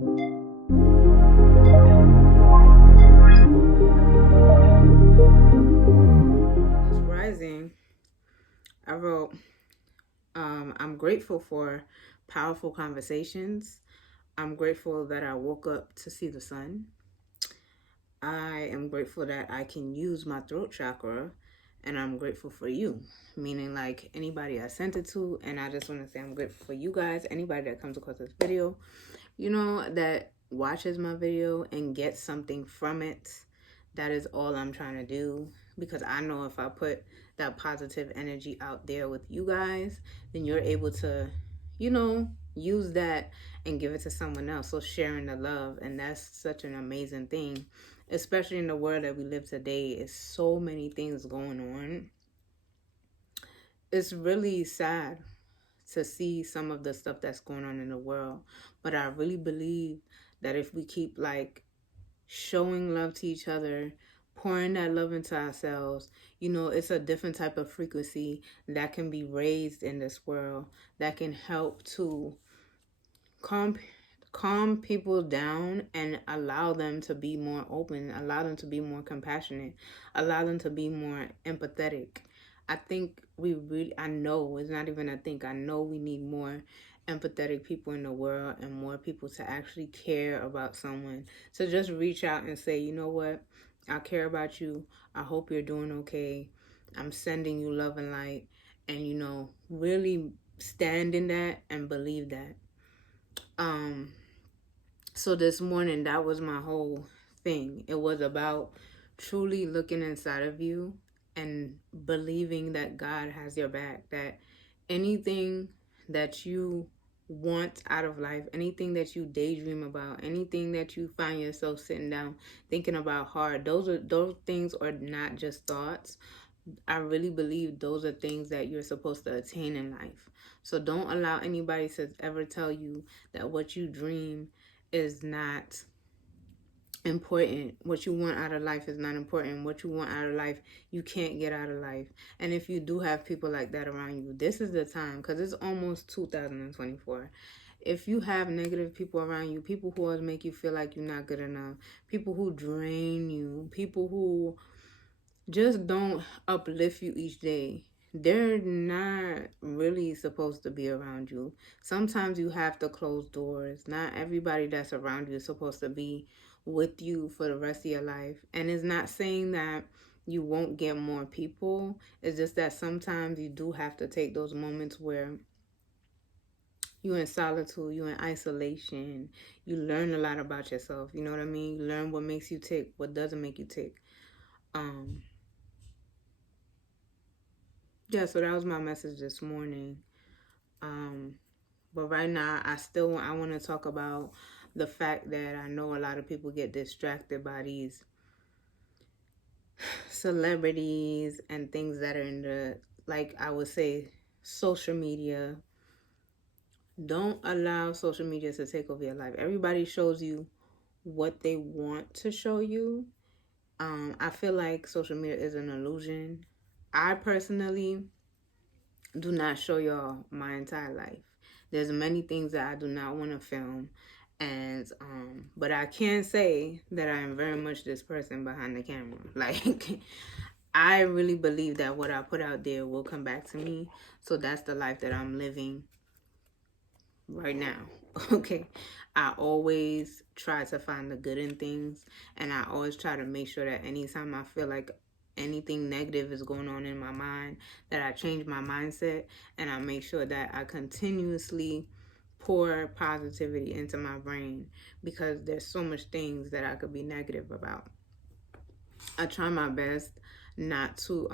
Rising, I wrote, I'm grateful for powerful conversations. I'm grateful that I woke up to see the sun. I am grateful that I can use my throat chakra, and I'm grateful for you, meaning like anybody I sent it to. And I just want to say I'm grateful for you guys, anybody that comes across this video, that watches my video and gets something from it. That is all I'm trying to do, because I know if I put that positive energy out there with you guys, then you're able to, use that and give it to someone else. So sharing the love, and that's such an amazing thing, especially in the world that we live today. Is so many things going on. It's really sad to see some of the stuff that's going on in the world, but I really believe that if we keep like showing love to each other, pouring that love into ourselves, it's a different type of frequency that can be raised in this world that can help to calm people down and allow them to be more open, allow them to be more compassionate, allow them to be more empathetic. I think I know, it's not even a think, I know we need more empathetic people in the world, and more people to actually care about someone. So just reach out and say, you know what? I care about you. I hope you're doing okay. I'm sending you love and light. And, really stand in that and believe that. So this morning, that was my whole thing. It was about truly looking inside of you and believing that God has your back, that anything that you want out of life, anything that you daydream about, anything that you find yourself sitting down thinking about hard, those things are not just thoughts. I really believe those are things that you're supposed to attain in life. So don't allow anybody to ever tell you that what you dream is not important. What you want out of life is not important. What you want out of life, you can't get out of life. And if you do have people like that around you, this is the time, because it's almost 2024. If you have negative people around you, people who always make you feel like you're not good enough, people who drain you, people who just don't uplift you each day, they're not really supposed to be around you. Sometimes you have to close doors. Not everybody that's around you is supposed to be with you for the rest of your life. And it's not saying that you won't get more people. It's just that sometimes you do have to take those moments where you're in solitude, you're in isolation. You learn a lot about yourself. You know what I mean? You learn what makes you tick, what doesn't make you tick. Yeah, so that was my message this morning. But right now, I want to talk about the fact that I know a lot of people get distracted by these celebrities and things that are in the, like I would say, social media. Don't allow social media to take over your life. Everybody shows you what they want to show you. I feel like social media is an illusion. I personally do not show y'all my entire life. There's many things that I do not want to film, and but I can say that I am very much this person behind the camera. Like, I really believe that what I put out there will come back to me. So that's the life that I'm living right now. Okay, I always try to find the good in things, and I always try to make sure that anytime I feel like anything negative is going on in my mind, that I change my mindset, and I make sure that I continuously pour positivity into my brain, because there's so much things that I could be negative about. I try my best not to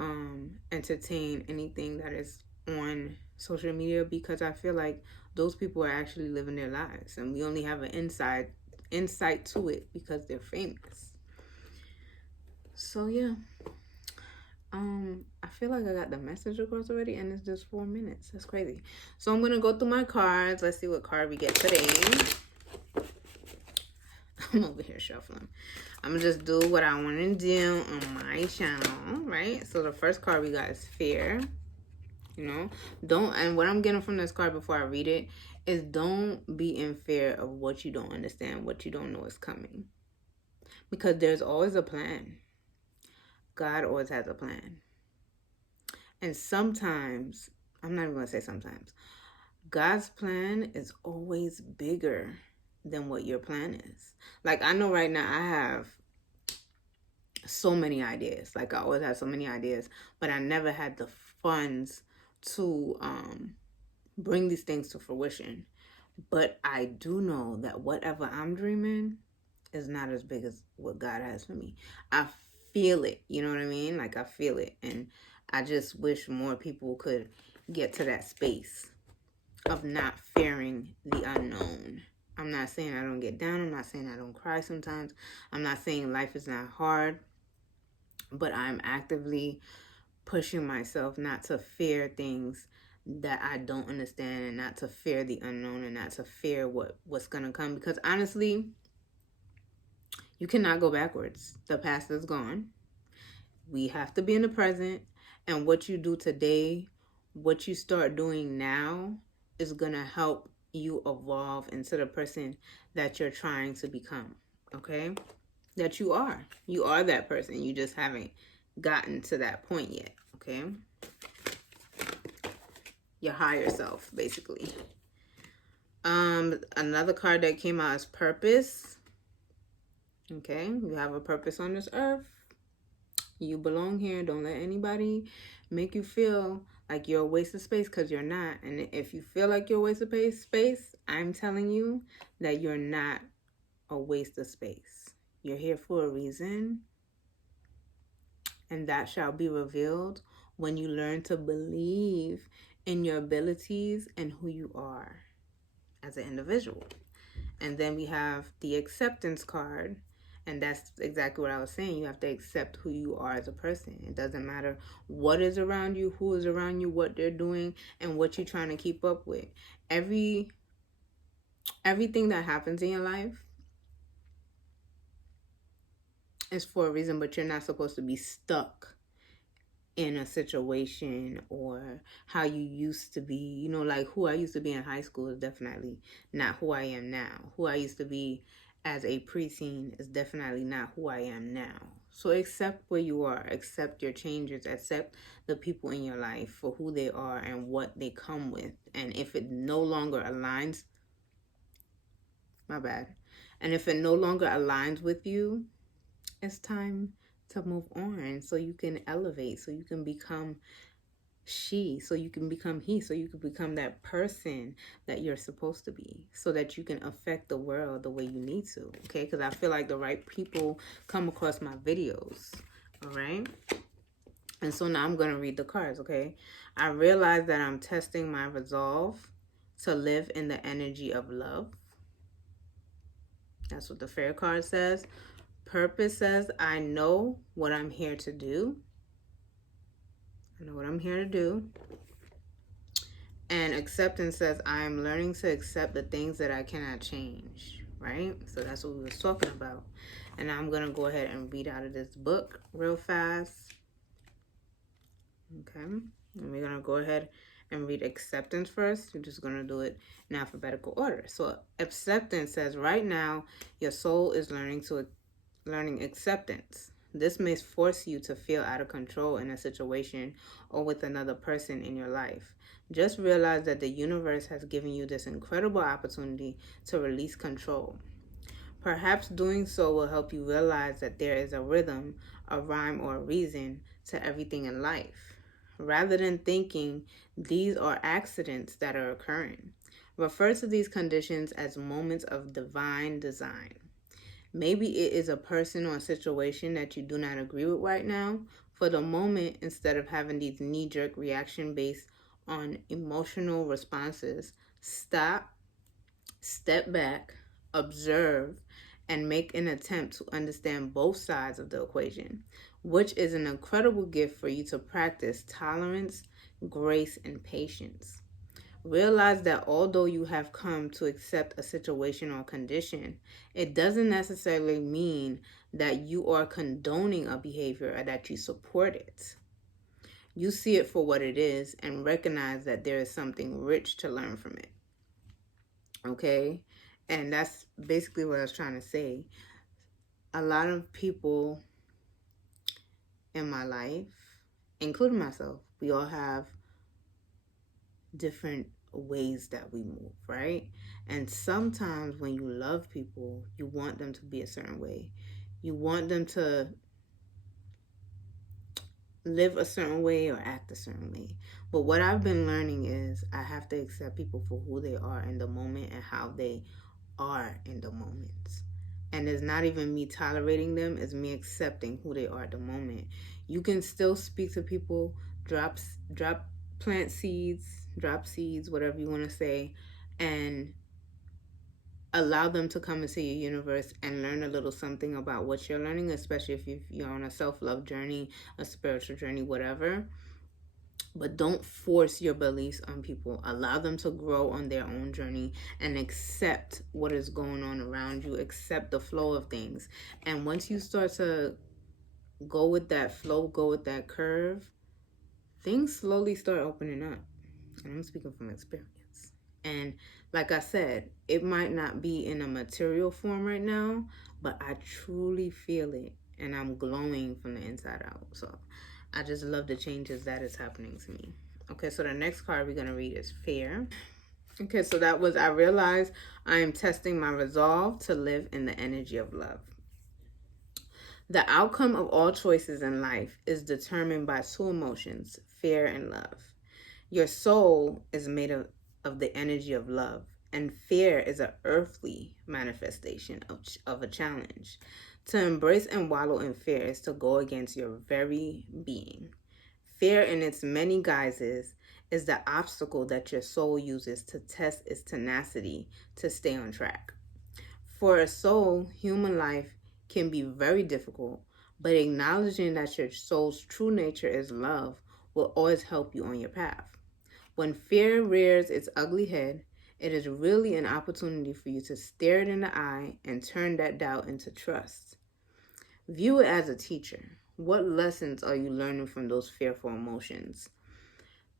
entertain anything that is on social media, because I feel like those people are actually living their lives, and we only have an insight to it because they're famous. So yeah, I feel like I got the message across already, and it's just 4 minutes. That's crazy. So I'm gonna go through my cards. Let's see what card we get today. I'm over here shuffling. I'm gonna just do what I want to do on my channel, right? So the first card we got is Fear. You know, don't, and what I'm getting from this card before I read it is don't be in fear of what you don't understand, what you don't know is coming. Because there's always a plan. God always has a plan. And sometimes, I'm not even going to say sometimes, God's plan is always bigger than what your plan is. Like, I know right now I have so many ideas. Like, I always have so many ideas, but I never had the funds to bring these things to fruition. But I do know that whatever I'm dreaming is not as big as what God has for me. I feel it. You know what I mean? Like, I feel it. And I just wish more people could get to that space of not fearing the unknown. I'm not saying I don't get down. I'm not saying I don't cry sometimes. I'm not saying life is not hard. But I'm actively pushing myself not to fear things that I don't understand, and not to fear the unknown, and not to fear what's going to come. Because honestly, you cannot go backwards. The past is gone. We have to be in the present. And what you do today, what you start doing now, is going to help you evolve into the person that you're trying to become. Okay? That you are. You are that person. You just haven't gotten to that point yet. Okay? Your higher self, basically. Another card that came out is purpose. Okay? You have a purpose on this earth. You belong here. Don't let anybody make you feel like you're a waste of space, because you're not. And if you feel like you're a waste of space, I'm telling you that you're not a waste of space. You're here for a reason, and that shall be revealed when you learn to believe in your abilities and who you are as an individual. And then we have the acceptance card, and that's exactly what I was saying. You have to accept who you are as a person. It doesn't matter what is around you, who is around you, what they're doing, and what you're trying to keep up with. Everything that happens in your life is for a reason, but you're not supposed to be stuck in a situation or how you used to be. You know, like who I used to be in high school is definitely not who I am now. Who I used to be as a preteen is definitely not who I am now. So accept where you are, accept your changes, accept the people in your life for who they are and what they come with. And if it no longer aligns, and if it no longer aligns with you, it's time to move on so you can elevate, so you can become so you can become he, so you can become that person that you're supposed to be, so that you can affect the world the way you need to. Okay, because I feel like the right people come across my videos. All right, and so now I'm gonna read the cards. Okay, I realize that I'm testing my resolve to live in the energy of love. That's what the fair card says. Purpose says, I know what I'm here to do. I know what I'm here to do. And acceptance says, I am learning to accept the things that I cannot change. Right? So that's what we was talking about. And I'm going to go ahead and read out of this book real fast. Okay? And we're going to go ahead and read acceptance first. We're just going to do it in alphabetical order. So acceptance says, right now, your soul is learning acceptance. This may force you to feel out of control in a situation or with another person in your life. Just realize that the universe has given you this incredible opportunity to release control. Perhaps doing so will help you realize that there is a rhythm, a rhyme, or a reason to everything in life. Rather than thinking these are accidents that are occurring, refer to these conditions as moments of divine design. Maybe it is a person or a situation that you do not agree with right now. For the moment, instead of having these knee-jerk reaction based on emotional responses, stop, step back, observe, and make an attempt to understand both sides of the equation, which is an incredible gift for you to practice tolerance, grace, and patience. Realize that although you have come to accept a situation or condition, it doesn't necessarily mean that you are condoning a behavior or that you support it. You see it for what it is and recognize that there is something rich to learn from it. Okay? And that's basically what I was trying to say. A lot of people in my life, including myself, we all have different ways that we move, right? And sometimes when you love people, you want them to be a certain way. You want them to live a certain way or act a certain way. But what I've been learning is I have to accept people for who they are in the moment and how they are in the moments. And it's not even me tolerating them, it's me accepting who they are at the moment. You can still speak to people, plant seeds, drop seeds, whatever you want to say, and allow them to come into your universe and learn a little something about what you're learning, especially if you're on a self-love journey, a spiritual journey, whatever. But don't force your beliefs on people. Allow them to grow on their own journey and accept what is going on around you. Accept the flow of things. And once you start to go with that flow, go with that curve, things slowly start opening up. And I'm speaking from experience. And like I said, it might not be in a material form right now, but I truly feel it. And I'm glowing from the inside out. So I just love the changes that is happening to me. Okay, so the next card we're going to read is Fear. Okay, so that was, I realized I am testing my resolve to live in the energy of love. The outcome of all choices in life is determined by two emotions, fear and love. Your soul is made of the energy of love, and fear is an earthly manifestation of a challenge. To embrace and wallow in fear is to go against your very being. Fear in its many guises is the obstacle that your soul uses to test its tenacity to stay on track. For a soul, human life can be very difficult, but acknowledging that your soul's true nature is love will always help you on your path. When fear rears its ugly head, it is really an opportunity for you to stare it in the eye and turn that doubt into trust. View it as a teacher. What lessons are you learning from those fearful emotions?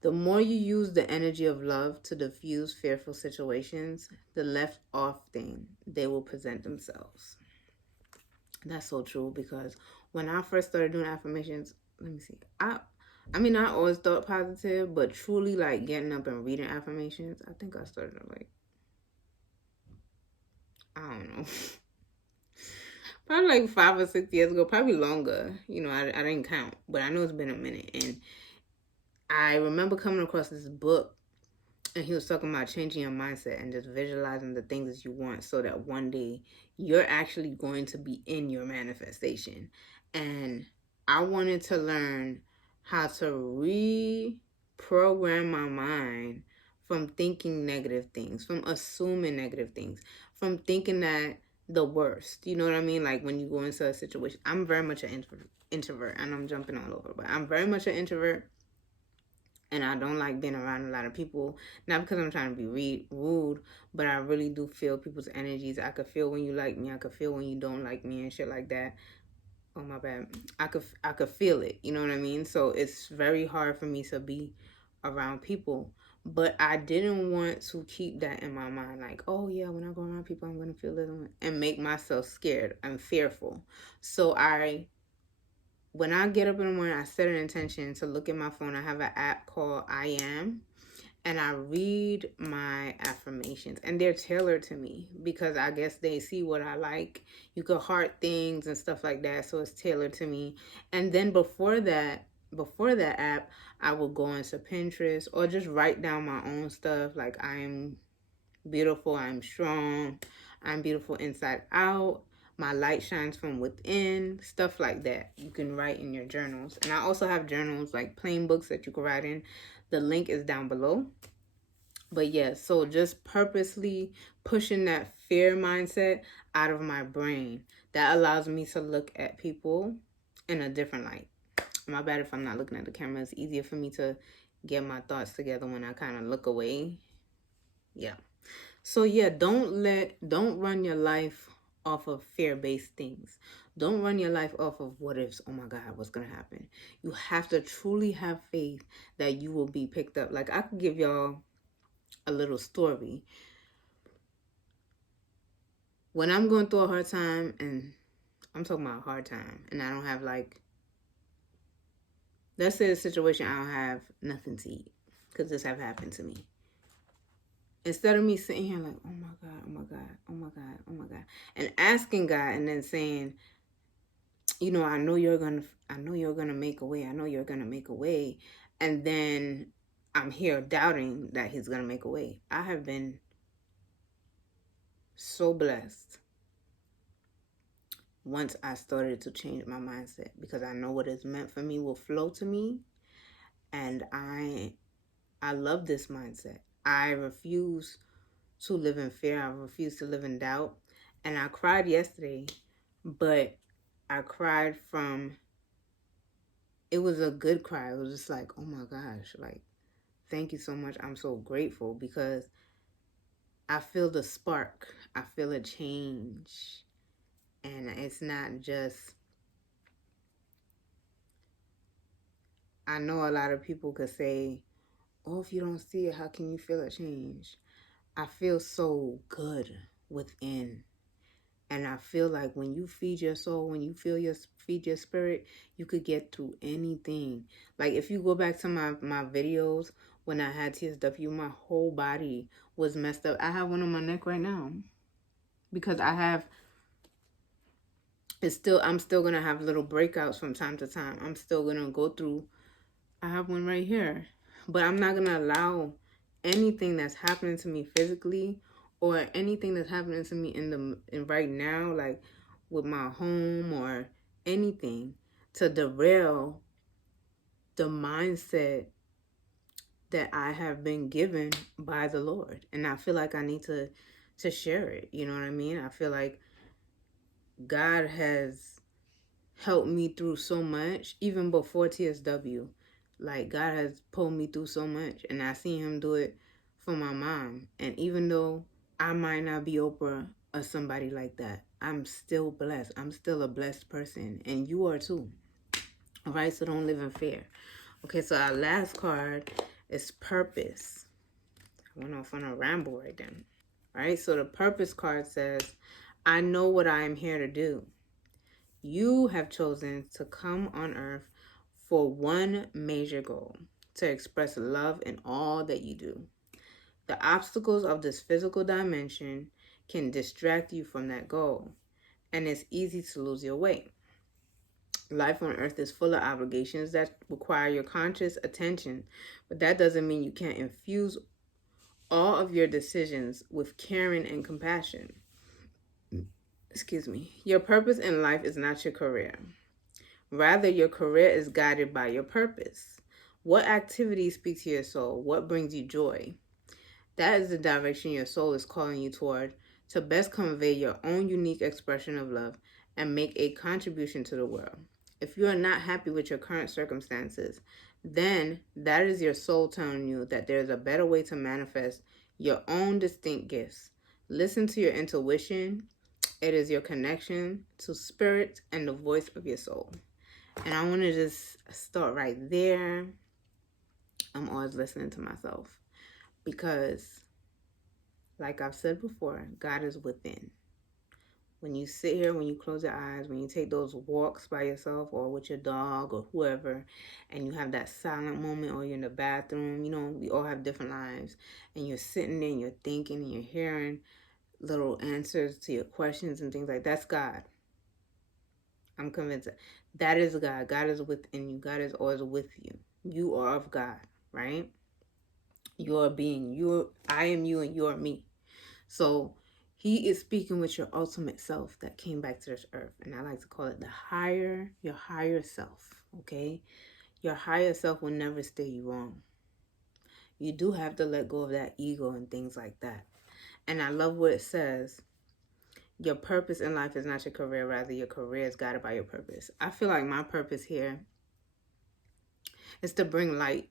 The more you use the energy of love to diffuse fearful situations, the less often they will present themselves. That's so true, because when I first started doing affirmations, let me see. I always thought positive, but truly like getting up and reading affirmations, I think I started like, I don't know, probably like 5 or 6 years ago, probably longer. I didn't count, but I know it's been a minute. And I remember coming across this book, and he was talking about changing your mindset and just visualizing the things that you want so that one day you're actually going to be in your manifestation. And I wanted to learn how to reprogram my mind from thinking negative things, from assuming negative things, from thinking that the worst. You know what I mean? Like when you go into a situation, I'm very much an introvert, and I'm jumping all over, but I'm very much an introvert. And I don't like being around a lot of people. Not because I'm trying to be rude, but I really do feel people's energies. I could feel when you like me. I could feel when you don't like me and shit like that. Oh, my bad. I could feel it. You know what I mean? So it's very hard for me to be around people. But I didn't want to keep that in my mind. Like, oh, yeah, when I go around people, I'm going to feel this. And make myself scared and fearful. So when I get up in the morning, I set an intention to look at my phone. I have an app called I Am, and I read my affirmations, and they're tailored to me because I guess they see what I like. You could heart things and stuff like that, so it's tailored to me. And then before that app, I will go into Pinterest or just write down my own stuff, like I am beautiful, I'm strong, I'm beautiful inside out, my light shines from within, stuff like that. You can write in your journals. And I also have journals, like plain books that you can write in. The link is down below. But yeah, so just purposely pushing that fear mindset out of my brain. That allows me to look at people in a different light. My bad if I'm not looking at the camera. It's easier for me to get my thoughts together when I kind of look away. Yeah. So yeah, don't run your life off of fear-based things. Don't run your life off of what ifs. Oh my God, what's going to happen? You have to truly have faith that you will be picked up. Like, I could give y'all a little story. When I'm going through a hard time, and I'm talking about a hard time, and I don't have, like, let's say a situation I don't have nothing to eat, because this have happened to me. Instead of me sitting here like, oh my God, oh my God, oh my God, oh my God, and asking God and then saying, you know, I know you're gonna make a way. I know you're gonna make a way. And then I'm here doubting that he's gonna make a way. I have been so blessed once I started to change my mindset, because I know what is meant for me will flow to me. And I love this mindset. I refuse to live in fear. I refuse to live in doubt. And I cried yesterday, but I cried from, it was a good cry. It was just like, oh my gosh, like, thank you so much. I'm so grateful, because I feel the spark. I feel a change. And it's not just, I know a lot of people could say, oh, if you don't see it, how can you feel a change? I feel so good within. And I feel like when you feed your soul, when you feed your spirit, you could get through anything. Like, if you go back to my videos when I had TSW, my whole body was messed up. I have one on my neck right now because I'm still gonna have little breakouts from time to time. I'm still gonna go through. I have one right here, but I'm not gonna allow anything that's happening to me physically, or anything that's happening to me in right now, like with my home or anything, to derail the mindset that I have been given by the Lord. And I feel like I need to share it. You know what I mean? I feel like God has helped me through so much, even before TSW. Like, God has pulled me through so much, and I seen him do it for my mom. And even though I might not be Oprah or somebody like that, I'm still blessed. I'm still a blessed person, and you are too. All right, so don't live in fear. Okay, so our last card is purpose. I went off on a ramble right then. All right, so the purpose card says, I know what I am here to do. You have chosen to come on earth for one major goal: to express love in all that you do. The obstacles of this physical dimension can distract you from that goal, and it's easy to lose your way. Life on earth is full of obligations that require your conscious attention, but that doesn't mean you can't infuse all of your decisions with caring and compassion. Excuse me. Your purpose in life is not your career. Rather, your career is guided by your purpose. What activities speak to your soul? What brings you joy? That is the direction your soul is calling you toward, to best convey your own unique expression of love and make a contribution to the world. If you are not happy with your current circumstances, then that is your soul telling you that there is a better way to manifest your own distinct gifts. Listen to your intuition. It is your connection to spirit and the voice of your soul. And I want to just start right there. I'm always listening to myself, because, like I've said before, God is within. When you sit here, when you close your eyes, when you take those walks by yourself or with your dog or whoever, and you have that silent moment, or you're in the bathroom, you know, we all have different lives, and you're sitting there and you're thinking and you're hearing little answers to your questions and things like that, that's God. I'm convinced that is God. God is within you. God is always with you. You are of God, right? You are being. I am you and you are me. So he is speaking with your ultimate self that came back to this earth. And I like to call it your higher self, okay? Your higher self will never steer you wrong. You do have to let go of that ego and things like that. And I love what it says. Your purpose in life is not your career. Rather, your career is guided by your purpose. I feel like my purpose here is to bring light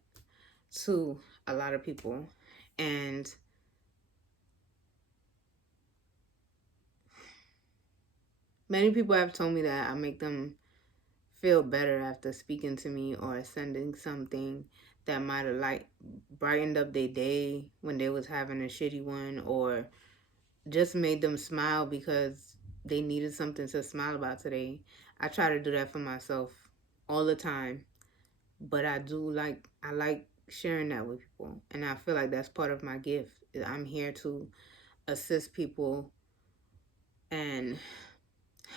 to a lot of people. And Many people have told me that I make them feel better after speaking to me or sending something that might have like brightened up their day when they was having a shitty one, or just made them smile because they needed something to smile about today. I try to do that for myself all the time, but I like sharing that with people, and I feel like that's part of my gift. I'm here to assist people and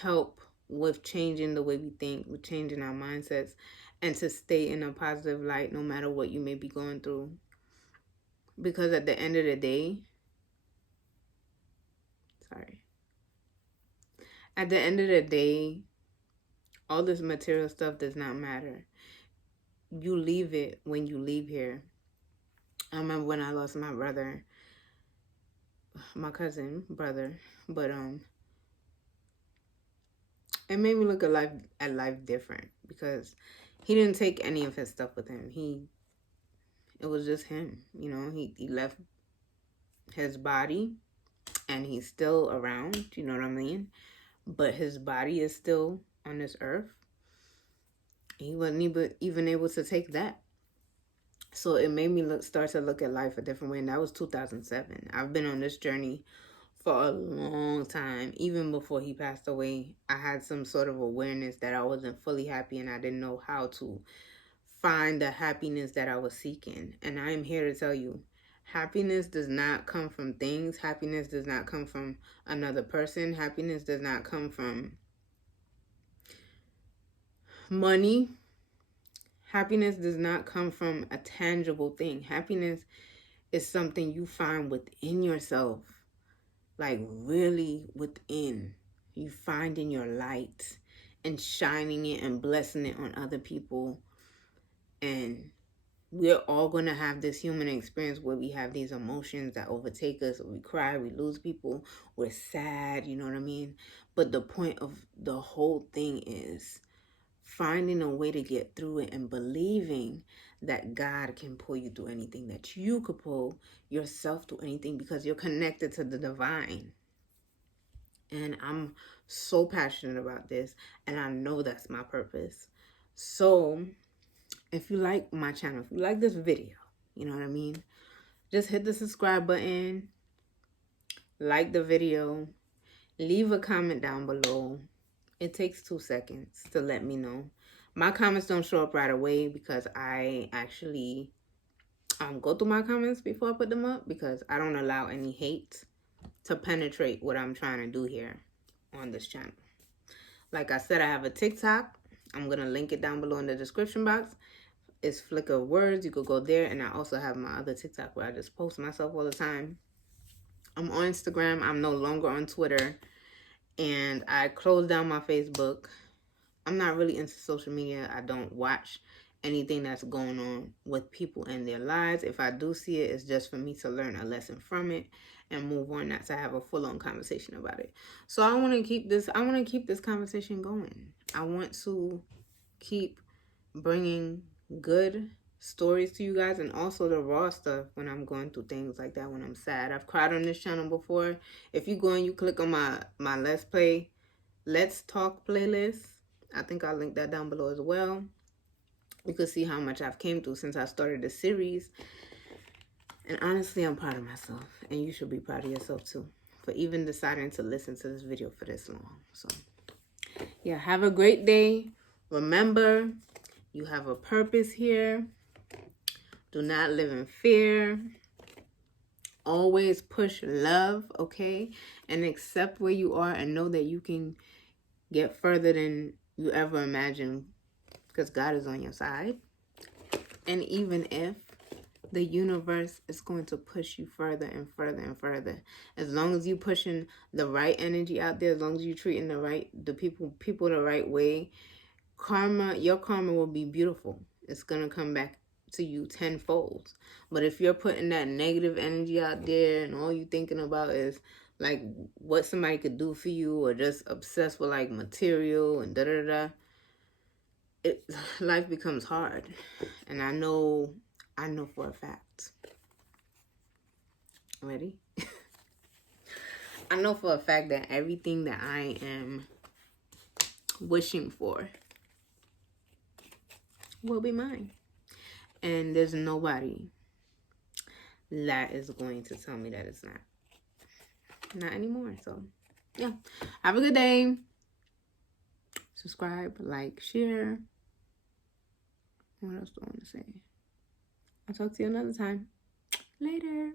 help with changing the way we think, with changing our mindsets, and to stay in a positive light no matter what you may be going through. Because at the end of the day, sorry, at the end of the day, all this material stuff does not matter. You leave it when you leave here. I remember when I lost my brother, my cousin brother, but it made me look at life different, because he didn't take any of his stuff with him. It was just him, you know. He left his body, and he's still around, you know what I mean? But his body is still on this earth. He wasn't even able to take that. So it made me start to look at life a different way, and that was 2007. I've been on this journey for a long time. Even before he passed away, I had some sort of awareness that I wasn't fully happy, and I didn't know how to find the happiness that I was seeking. And I am here to tell you, happiness does not come from things. Happiness does not come from another person. Happiness does not come from money. Happiness does not come from a tangible thing. Happiness is something you find within yourself, like really within. You find in your light and shining it and blessing it on other people. And we're all going to have this human experience where we have these emotions that overtake us. We cry, we lose people, we're sad, you know what I mean? But the point of the whole thing is finding a way to get through it and believing that God can pull you through anything, that you could pull yourself through anything, because you're connected to the divine. And I'm so passionate about this, and I know that's my purpose. So if you like my channel, if you like this video, you know what I mean, just hit the subscribe button, like the video, leave a comment down below. It takes 2 seconds to let me know. My comments don't show up right away because I actually go through my comments before I put them up, because I don't allow any hate to penetrate what I'm trying to do here on this channel. Like I said, I have a TikTok. I'm going to link it down below in the description box. It's Flicker Words. You could go there. And I also have my other TikTok where I just post myself all the time. I'm on Instagram. I'm no longer on Twitter. And I closed down my Facebook. I'm not really into social media. I don't watch anything that's going on with people and their lives. If I do see it, it's just for me to learn a lesson from it and move on, not to have a full-on conversation about it. So I want to keep this conversation going. I want to keep bringing good stories to you guys, and also the raw stuff when I'm going through things like that, when I'm sad. I've cried on this channel before. If you go and you click on my Let's Talk playlist, I think I'll link that down below as well. You can see how much I've came through since I started the series. And honestly, I'm proud of myself. And you should be proud of yourself too, for even deciding to listen to this video for this long. So, yeah, have a great day. Remember, you have a purpose here. Do not live in fear. Always push love, okay? And accept where you are, and know that you can get further than you ever imagined, because God is on your side. And even if the universe is going to push you further and further and further, as long as you pushing the right energy out there, as long as you treating the people the right way, your karma will be beautiful. It's gonna come back to you tenfold. But if you're putting that negative energy out there and all you thinking about is like what somebody could do for you, or just obsessed with like material and life becomes hard. And I know for a fact. Ready? I know for a fact that everything that I am wishing for will be mine. And there's nobody that is going to tell me that it's not. Not anymore. So, yeah. Have a good day. Subscribe, like, share. What else do I want to say? I'll talk to you another time. Later.